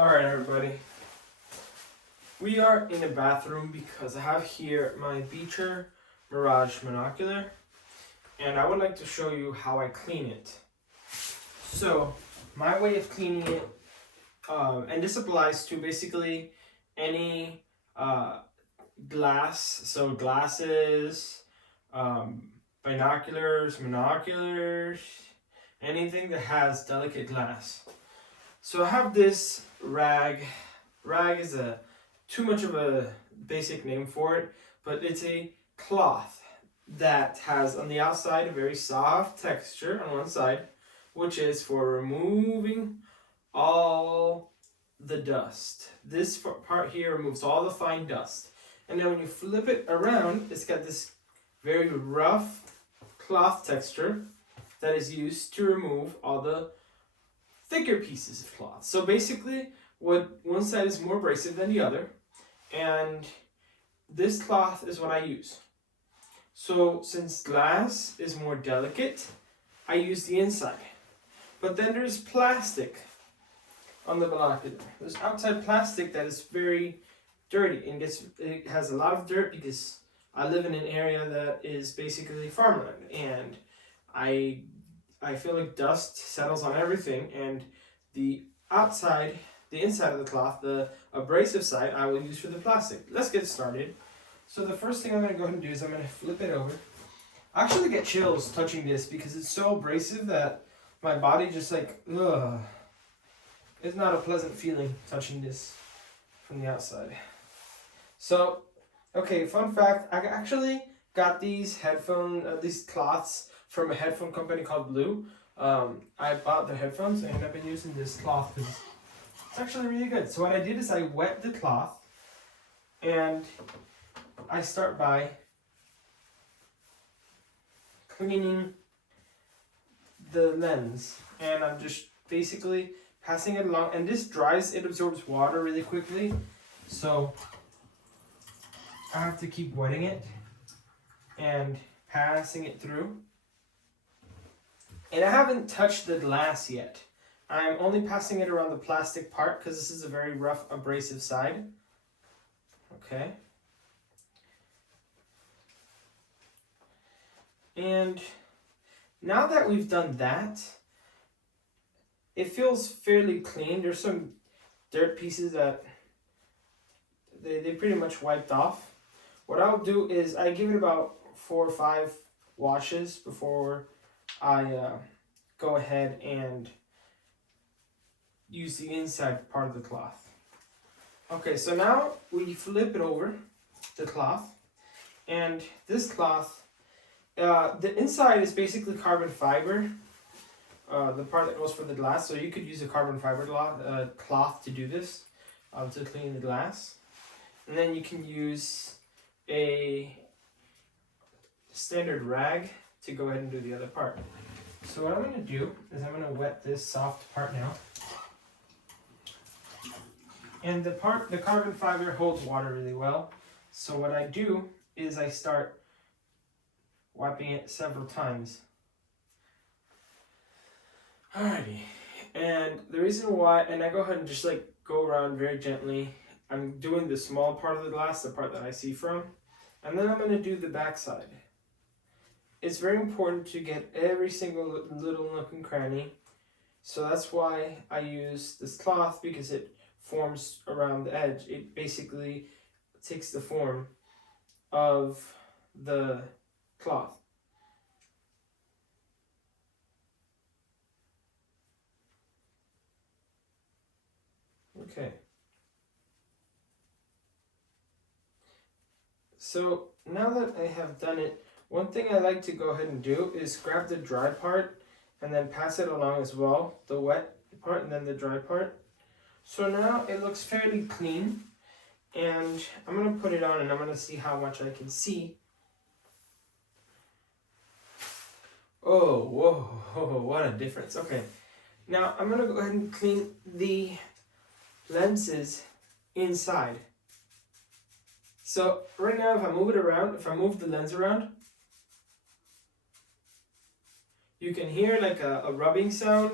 Alright everybody, we are in a bathroom because I have here my Beecher Mirage monocular and I would like to show you how I clean it. So my way of cleaning it, and this applies to basically any glass, so glasses, binoculars, monoculars, anything that has delicate glass. So I have this rag. Rag is too much of a basic name for it, but it's a cloth that has on the outside a very soft texture on one side, which is for removing all the dust. This part here removes all the fine dust. And then when you flip it around, it's got this very rough cloth texture that is used to remove all the thicker pieces of cloth. So basically, one side is more abrasive than the other, and this cloth is what I use. So since glass is more delicate, I use the inside. But then there's plastic on the binocular. There's outside plastic that is very dirty and it has a lot of dirt because I live in an area that is basically farmland, and I feel like dust settles on everything, and the inside of the cloth, the abrasive side, I will use for the plastic. Let's get started. So the first thing I'm going to go ahead and do is I'm going to flip it over. I actually get chills touching this because it's so abrasive that my body just like, ugh. It's not a pleasant feeling touching this from the outside. So, okay, fun fact, I actually got these these cloths from a headphone company called Blue. I bought the headphones and I've been using this cloth because it's actually really good. So what I did is I wet the cloth and I start by cleaning the lens, and I'm just basically passing it along, and this dries, it absorbs water really quickly, so I have to keep wetting it and passing it through. And I haven't touched the glass yet. I'm only passing it around the plastic part because this is a very rough, abrasive side. Okay. And now that we've done that, it feels fairly clean. There's some dirt pieces that they pretty much wiped off. What I'll do is I give it about 4 or 5 washes before I go ahead and use the inside part of the cloth. Okay, so now we flip it over, the cloth, and this cloth, the inside is basically carbon fiber, the part that goes for the glass, so you could use a carbon fiber cloth to do this, to clean the glass. And then you can use a standard rag to go ahead and do the other part. So what I'm going to do is I'm going to wet this soft part now. And the carbon fiber holds water really well. So what I do is I start wiping it several times. Alrighty. And the reason why, and I go ahead and just like go around very gently. I'm doing the small part of the glass, the part that I see from. And then I'm going to do the back side. It's very important to get every single little nook and cranny. So that's why I use this cloth, because it forms around the edge. It basically takes the form of the cloth. Okay. So now that I have done it, one thing I like to go ahead and do is grab the dry part and then pass it along as well, the wet part and then the dry part. So now it looks fairly clean, and I'm going to put it on and I'm going to see how much I can see. Oh, whoa, what a difference. Okay, now I'm going to go ahead and clean the lenses inside. So right now, if I move it around, if I move the lens around, you can hear like a rubbing sound.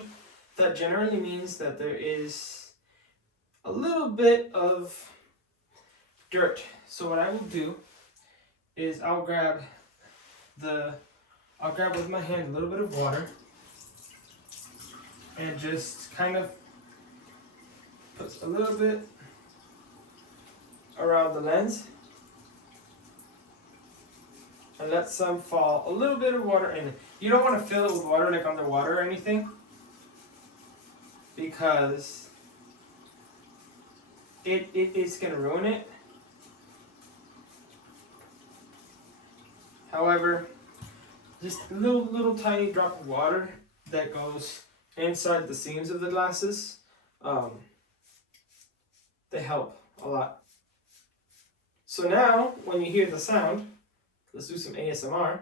That generally means that there is a little bit of dirt. So what I will do is I'll grab with my hand a little bit of water and just kind of put a little bit around the lens and let some fall. A little bit of water in. You don't want to fill it with water like underwater or anything, because it's gonna ruin it. However, just a little tiny drop of water that goes inside the seams of the glasses, they help a lot. So now, when you hear the sound, let's do some ASMR.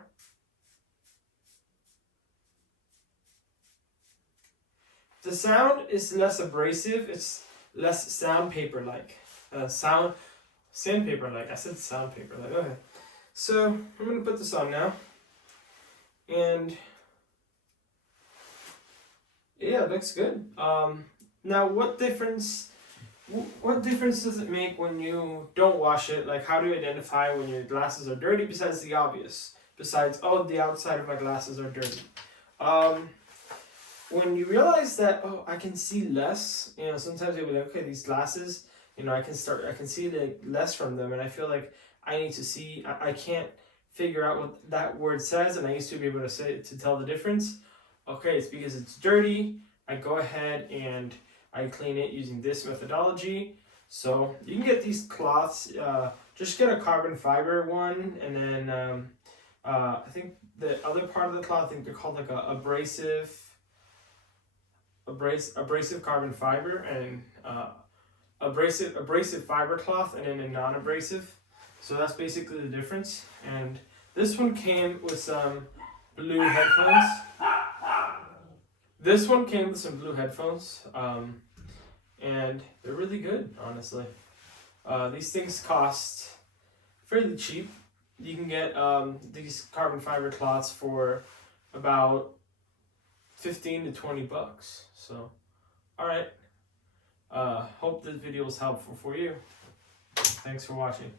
The sound is less abrasive, it's less sandpaper-like. Sandpaper-like. I said sandpaper-like. Okay. So, I'm going to put this on now. And yeah, it looks good. Now, what difference does it make when you don't wash it? Like, how do you identify when your glasses are dirty besides the obvious? Besides, oh, the outside of my glasses are dirty. When you realize that, oh, I can see less, sometimes you'll be like, okay, these glasses, I can see like less from them, and I feel like I need to see, I can't figure out what that word says, and I used to be able to tell the difference. Okay, it's because it's dirty. I go ahead and I clean it using this methodology. So you can get these cloths, just get a carbon fiber one, and then I think the other part of the cloth, I think they're called like a abrasive carbon fiber, and abrasive fiber cloth, and then a non-abrasive. So that's basically the difference. And this one came with some blue headphones. And they're really good, honestly. These things cost fairly cheap. You can get these carbon fiber cloths for about $15 to $20. So, alright. Hope this video was helpful for you. Thanks for watching.